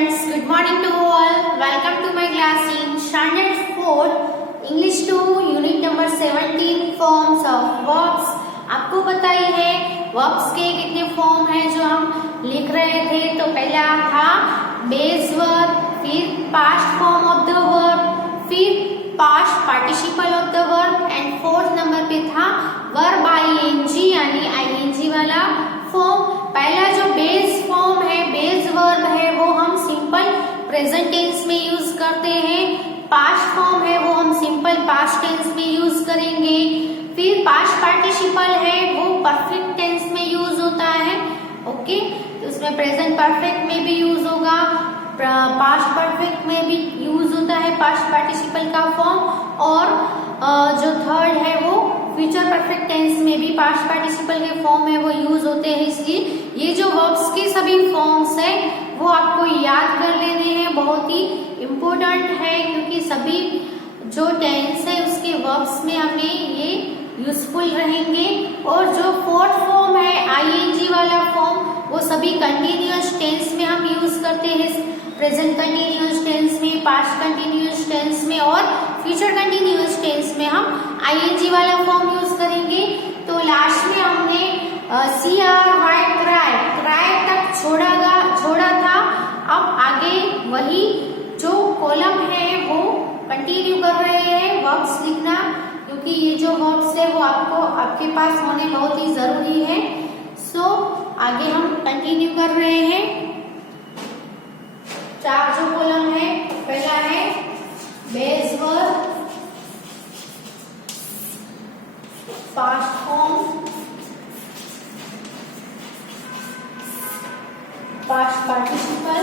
students, good morning to all. Welcome to my class in Standard 4 English 2 Unit number 17 Forms of Verbs. आपको पता ही है verbs के कितने form हैं जो हम लिख रहे थे। तो पहला था बेस वर्ब, फिर past form of the verb, फिर past participle of the verb and fourth number पे था वर्ब आईएनजी यानी आईएनजी वाला फॉर्म। पहला जो बेस फॉर्म है, बेस वर्ब है, वो हम सिंपल प्रेजेंट टेंस में यूज करते हैं। पास्ट फॉर्म है वो हम सिंपल पास्ट टेंस में यूज करेंगे। फिर पास्ट पार्टिसिपल है वो परफेक्ट टेंस में यूज होता है। ओके, तो उसमें प्रेजेंट परफेक्ट में भी यूज होगा, पास्ट परफेक्ट में भी यूज होता है पास्ट पार्टिसिपल का फॉर्म, और जो थर्ड है वो फ्यूचर परफेक्ट टेंस में भी पास्ट पार्टिसिपल के फॉर्म है वो यूज होते हैं। इसलिए ये जो वर्ब्स के सभी फॉर्म्स है वो आपको याद कर लेने हैं, बहुत ही इम्पोर्टेंट है क्योंकि सभी जो टेंस है उसके वर्ब्स में हमें ये यूजफुल रहेंगे। और जो फोर्थ फॉर्म है आईएनजी वाला फॉर्म वो सभी कंटिन्यूअस टेंस में हम यूज करते हैं, प्रेजेंट कंटिन्यूअस टेंस में, पास्ट कंटिन्यूअस टेंस में और फ्यूचर कंटिन्यूअस टेंस में हम आईएनजी वाला फॉर्म यूज करेंगे। तो लास्ट में हमने CRY क्राई तक छोड़ा था। अब आगे वही जो कॉलम है वो कंटिन्यू कर रहे हैं वर्ब्स लिखना, क्योंकि ये जो वर्ब्स है वो आपके पास होने बहुत ही जरूरी है। सो आगे हम कंटिन्यू कर रहे हैं। चार जो कॉलम है, पहला है base verb, past form, past participle,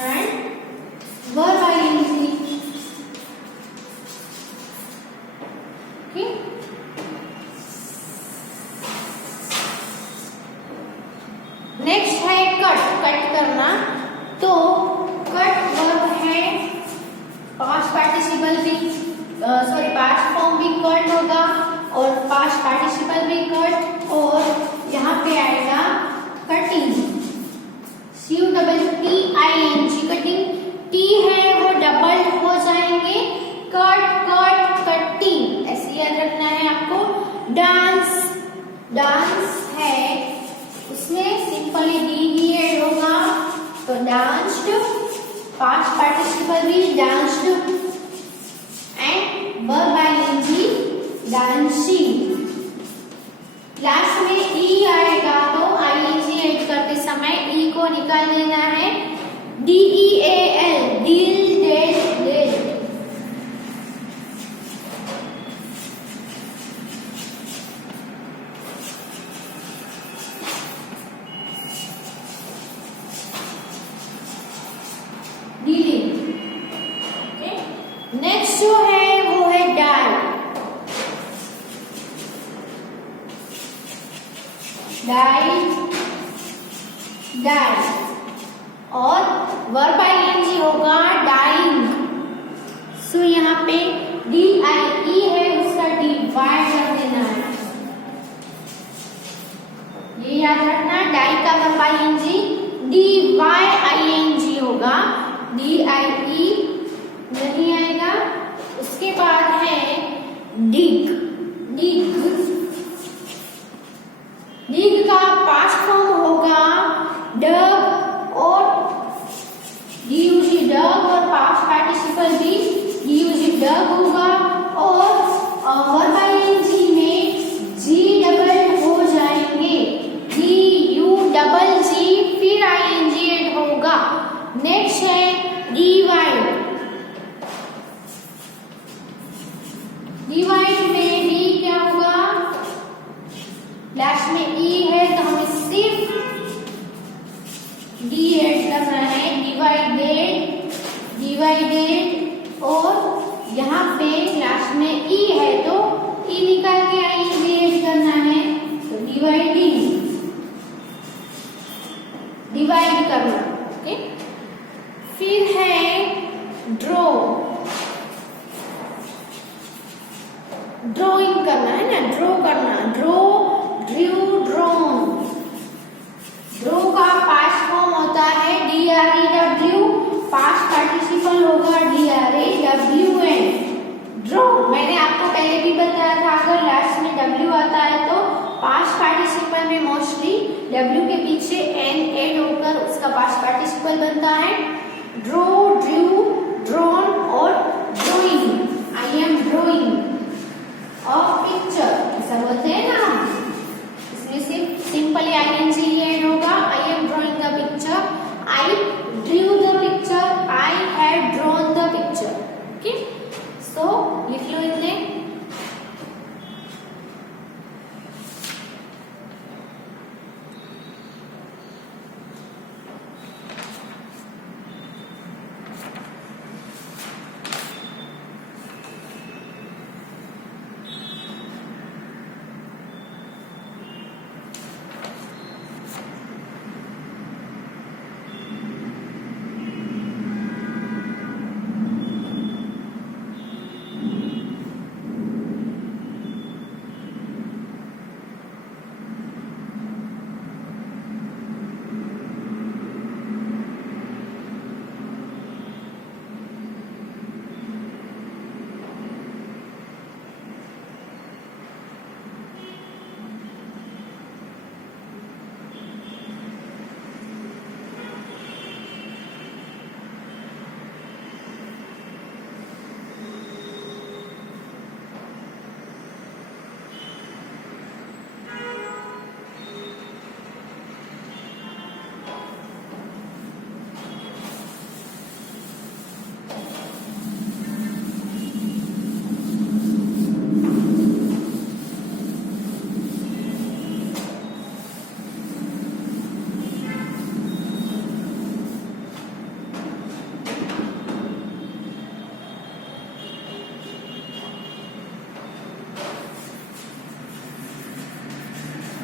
and verb ING. Okay, next है कट करना। तो कट वर्ब है, पास्ट पार्टिसिपल भी पास्ट फॉर्म भी कट होगा और पास्ट पार्टिसिपल भी कट, और यहाँ पे आएगा कटिंग, CUTTING कटिंग। टी है वो डबल हो जाएंगे, कटिंग ऐसे याद रखना है आपको। डांस है उसमें सिंपली डी ही ऐड होगा, तो डांस्ड, पास्ट पार्टिसिपल भी danced and verb ING dancing. Last में ई आएगा तो आईएनजी ऐड करते समय ई को निकाल देना है, DEAL डेल। नेक्स्ट जो है वो है डाई और वर्ब आईएनजी होगा डाइंग। सो यहाँ पे DIE है उसका डिवाइड कर देना है, ये याद रखना। डाई का वर्ब आईएनजी DYING होगा, DIE नहीं आएगा। उसके बाद है डिग का पास्ट फॉर्म होगा डग और DUG डग, और पास्ट पार्टिसिपल भी DUG डग होगा, और वर्ब आईएनजी में जी डबल हो जाएंगे, DUGG, फिर आईएनजी ऐड होगा। नेक्स्ट है डिवाइड में डी क्या होगा, लास्ट में ई है तो हमें सिर्फ डी ऐड करना है, डिवाइडेड, और यहाँ पे लास्ट में ई है तो ई निकाल के आईएनजी ऐड करना है, तो डिवाइड करना। ओके, फिर है ड्रॉइंग करना है ना, ड्रॉ करना, ड्रॉ में मोस्टली W के पीछे N ऐड होकर उसका पास्ट पार्टिसिपल बनता है। ड्रो, ड्रू, ड्रॉन और drawing. I am drawing a picture, ऐसा बोलते हैं ना हम। इसमें सिर्फ सिंपली ING ऐड होगा। I am drawing the picture, I drew the picture, I had drawn the picture. Okay, so लिख लो इन्हें।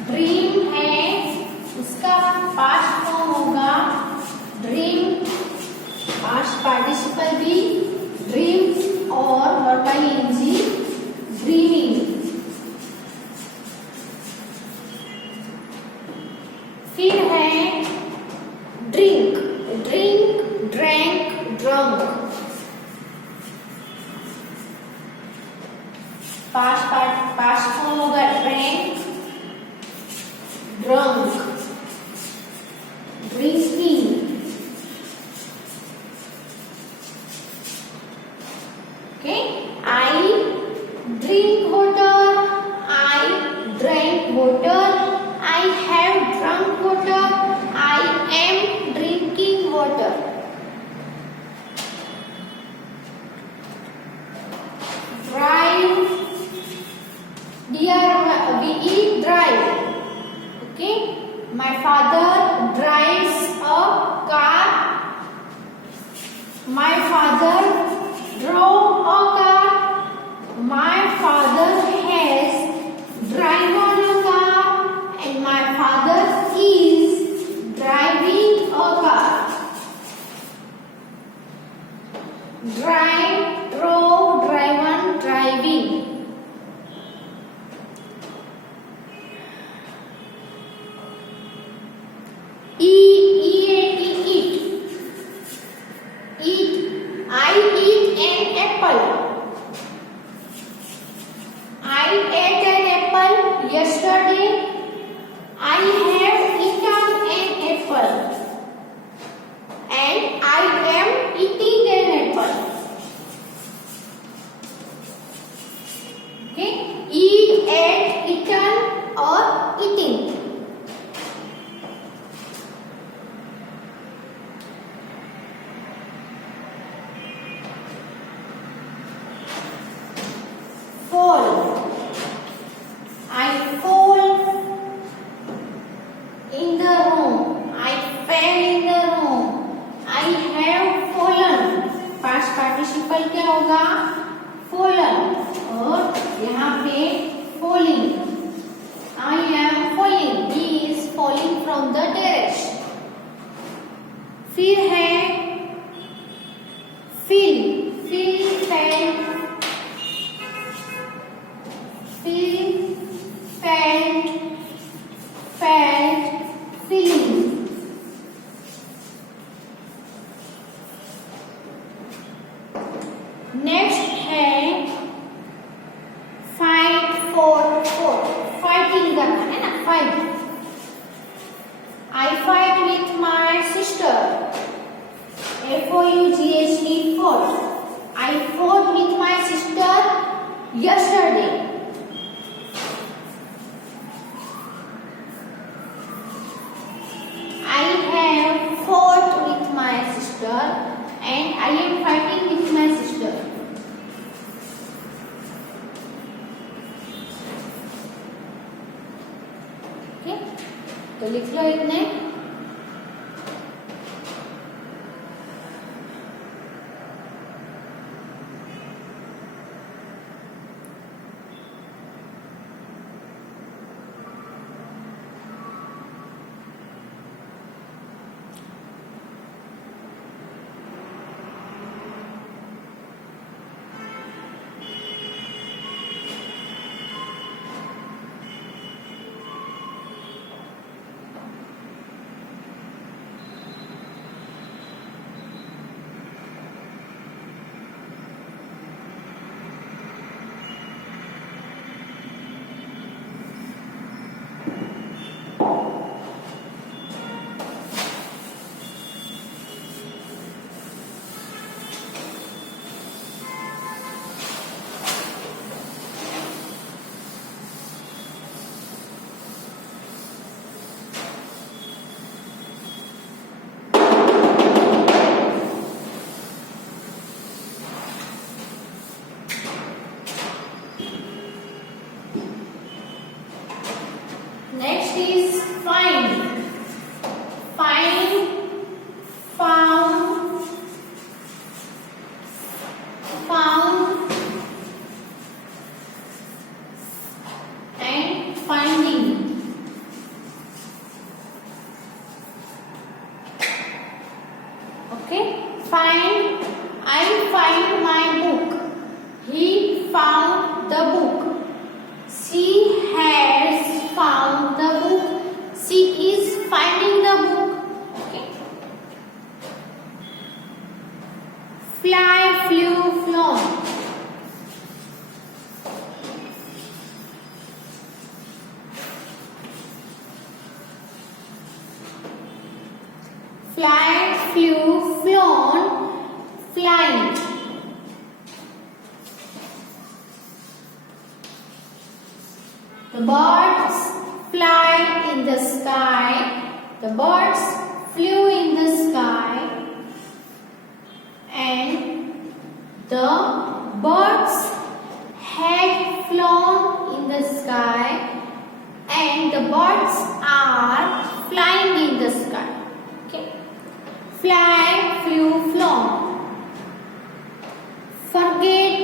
ड्रीम है, उसका पास्ट फॉर्म होगा ड्रीम, पास्ट पार्टिसिपल भी ड्रीम और वर्ब ING ड्रीमिंग। फिर है drink, drink, drank, drunk. Past form होगा drank, drunk, drinking। Okay, I drink water, I drank water, I have drunk water, I am drinking water। Drive, DRVE, drive। Okay, my father drives a car, my father drove a car, my father has driven a car, and my father is driving a car। Drive, drove, driven, driving। Yesterday, I have eaten an apple, and I am eating an apple। Okay, eat, ate, eaten or eating। Fall, I fall in the room, I fell in the room, I have fallen। Past participle क्या होगा? fallen। और यहाँ पे falling, I am falling, he is falling from the terrace। फिर है fill, fill, fell, fill, felt, felt, filling। Next है fight, for, fighting करना है ना, fight. F-O-U-G-H-T, fought. I fought with my sister yesterday. I have fought with my sister and I am fighting with my sister. Okay? तो लिख लो इतने. Next is find. Find, found, and finding. Okay? Find. I find my book. He found the book. She has found the book. She is finding the book. Okay. Fly, flew, flown. Fly, flew, flown, flying. The birds fly in the sky. The birds flew in the sky. And the birds had flown in the sky. And the birds are flying in the sky. Okay. Fly, flew, flown. Forget,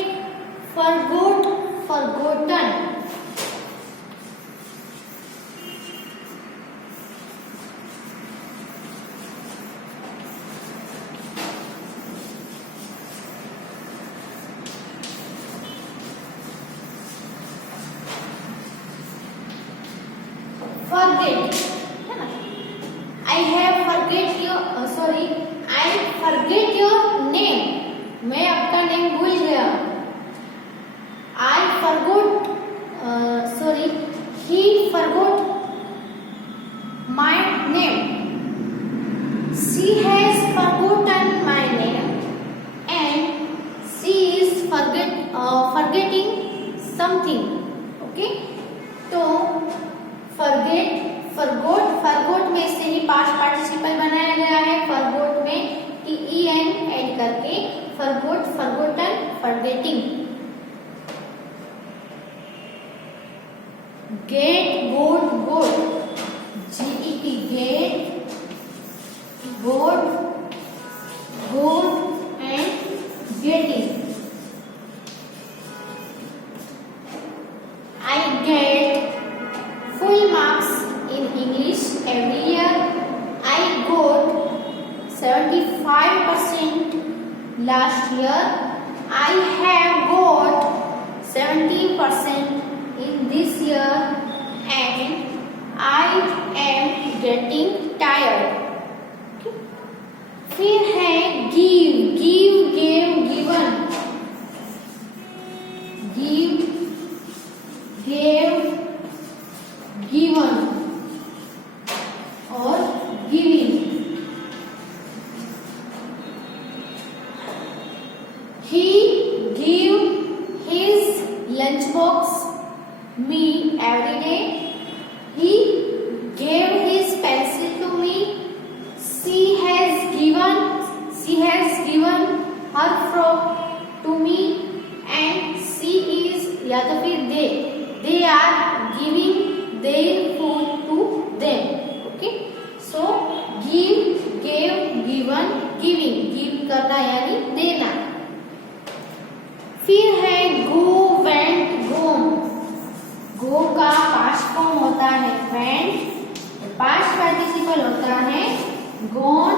forgot, forgotten. Forget. I have forget your I forget your name. मैं आपका name भूल गया. I forgot. He forgot my name. She has forgotten my name, and she is forgetting something. Okay? तो forget, forgot में से ही past participle बनाया गया है. forgot में en ऐड करके forgot, forgotten, forgetting. Get, got, get, get, got, and getting. I get full marks in English every year. I got 75% last year. I have got 70% in this year, and I am getting tired. फिर है give, gave, given. Give, gave, given और giving. करना यानी देना। फिर है गो, went, गोन। गो का past form होता है वेंट, पास्ट पार्टिसिपल होता है गोन,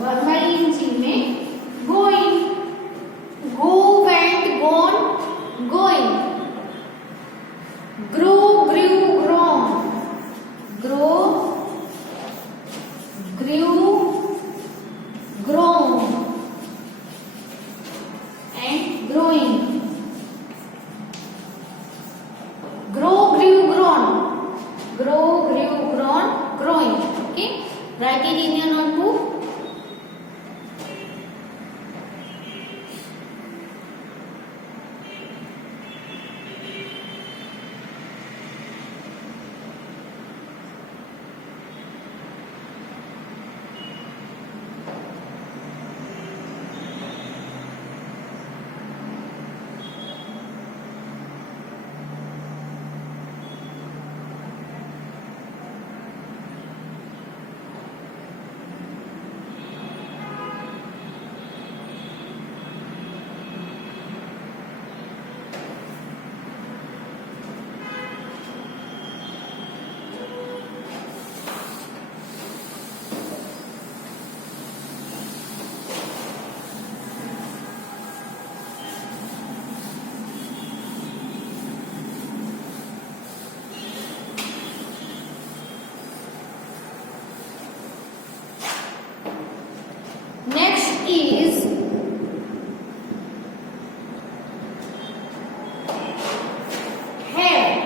वर्ब ing में going. Go, went, gone, going. Grow, grew, grown. Grow, grew, grown and growing. Grow, grew, grown. Grow, grew, grown, growing. Okay, write it in your notebook. Next is have.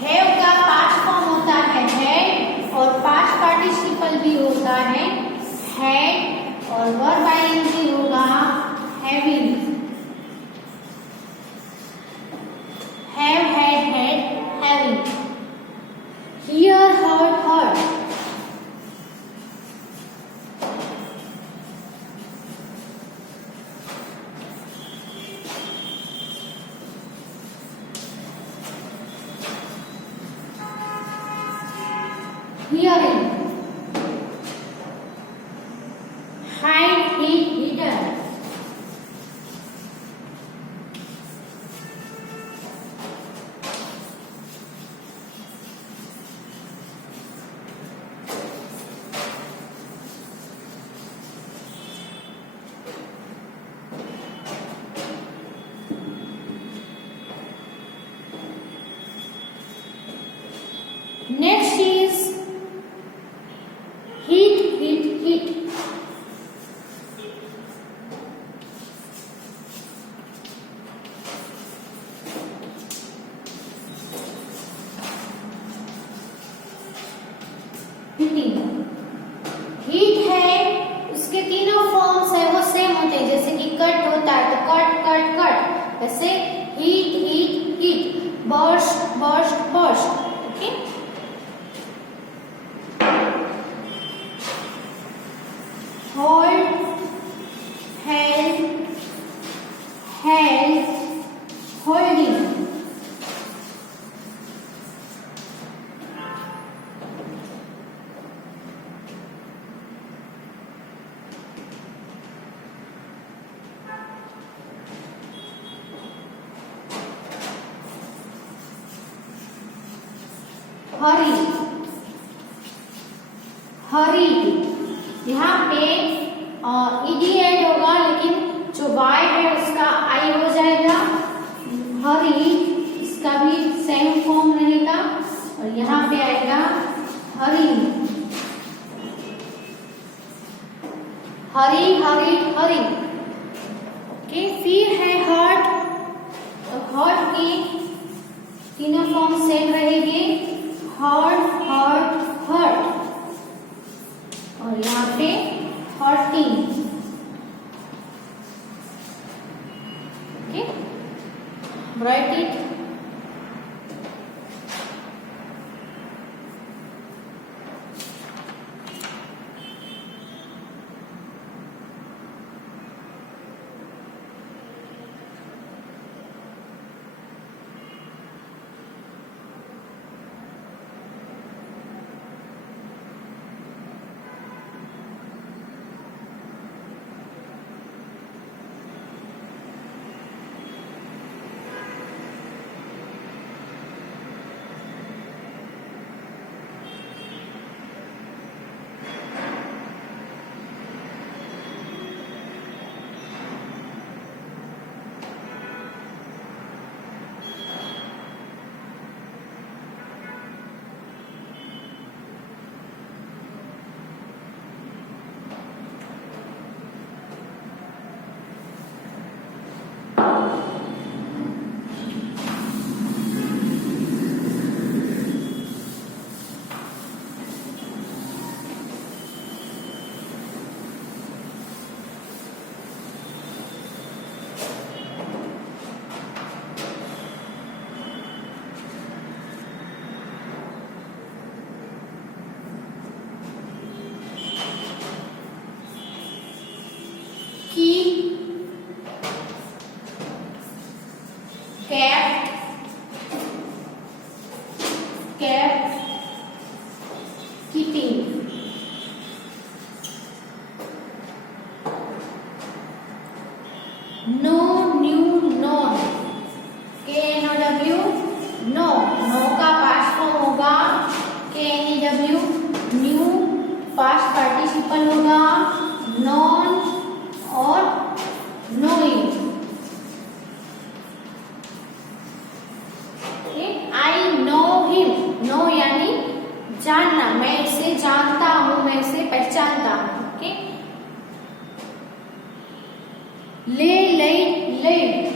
Have का past form होता है had और past participle भी होता है had और verb ing होगा having। have, had, having। hear, heard, heard। Hearing, hide, hid, hidden। Next is hit, hit, hit। hitting। Hit है उसके तीनों फॉर्म्स है वो सेम होते हैं, जैसे कि कट होता है तो कट कट कट, वैसे hit hit hit, burst burst burst. Okay, hold, held, held, holding। हरी, हरी, यहाँ पे ईडी ऐड होगा लेकिन जो वाई है उसका आई हो जाएगा। हरी इसका भी सेम फॉर्म रहेगा और यहाँ पे आएगा हरी, हरी हरी हरी। ओके, फिर है हर्ट, तो हर्ट की तीनों फॉर्म सेम रहेंगे, हर्ट हर्ट हर्ट, और यहाँ पे hurting. Okay, write it. kept, keeping. No, new, known. KNOW, know, know का पास्ट फॉर्म होगा KNEW, न्यू पास्ट पार्टिसिपल होगा नॉन और knowing. I know him, know यानी जानना, मैं इसे जानता हूं, मैं इसे पहचानता हूं। Okay, lay, laid, laid,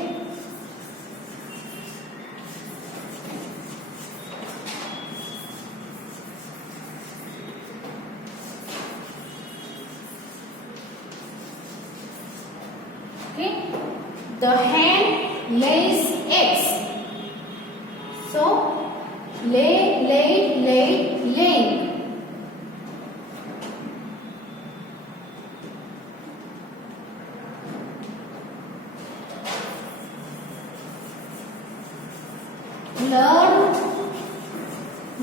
okay, the hen lays eggs, so lay, laid, laid, laying. Learn,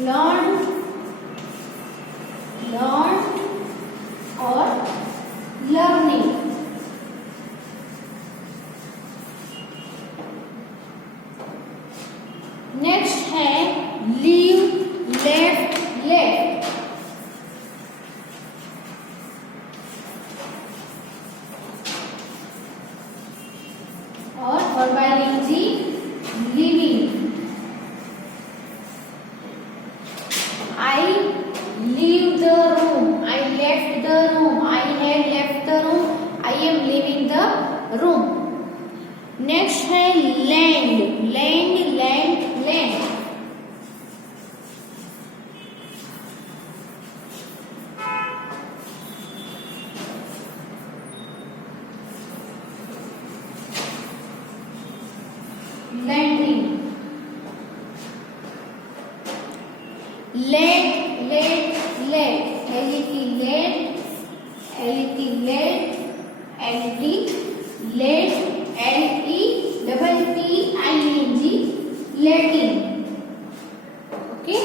learn, learned और learning. नेक्स्ट है लीव, लेफ्ट, लेफ्ट और verbal ing living. I leave the room, I left the room, I had left the room, I am leaving the room. Next है land, land, land, land. Landing, let, let, let, L E T let, L E T let, L E T let, LEPPING letting. Okay,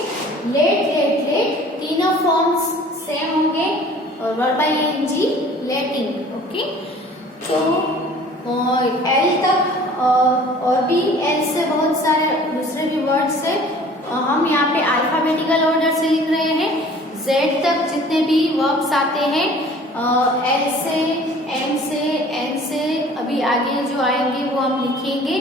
let, let, let तीनों forms same होंगे और verbal ing letting. Okay, तो L तक और भी L से बहुत सारे दूसरे भी वर्ड्स है, हम यहाँ पे अल्फाबेटिकल ऑर्डर से लिख रहे हैं। जेड तक जितने भी वर्ब्स आते हैं एल से, एम से, एन से, अभी आगे जो आएंगे वो हम लिखेंगे।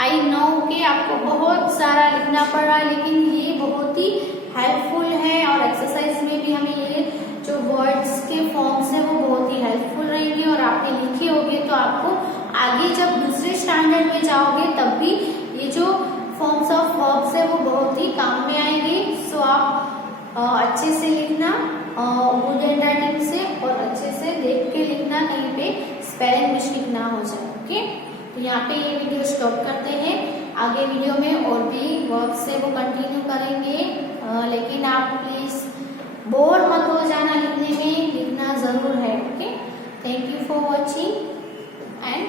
आई नो के आपको बहुत सारा लिखना पड़ रहा है, लेकिन ये बहुत ही हेल्पफुल है और एक्सरसाइज में भी हमें ये जो वर्ड्स के फॉर्म्स है वो बहुत ही हेल्पफुल रहेंगे और आपने लिखे होंगे तो आपको आगे जब दूसरे स्टैंडर्ड में जाओगे तब भी ये जो फॉर्म्स ऑफ वर्ब्स है वो बहुत ही काम में आएंगे। सो आप अच्छे से लिखना गुड हैंड राइटिंग से और अच्छे से देख के लिखना, कहीं पे स्पेलिंग मिस्टेक ना हो जाए। ओके, तो यहाँ पे ये वीडियो स्टॉप करते हैं। आगे वीडियो में और भी वर्ब्स से वो कंटिन्यू करेंगे, लेकिन आप प्लीज बोर मत हो जाना लिखने में, लिखना जरूर है। Okay, thank you for watching and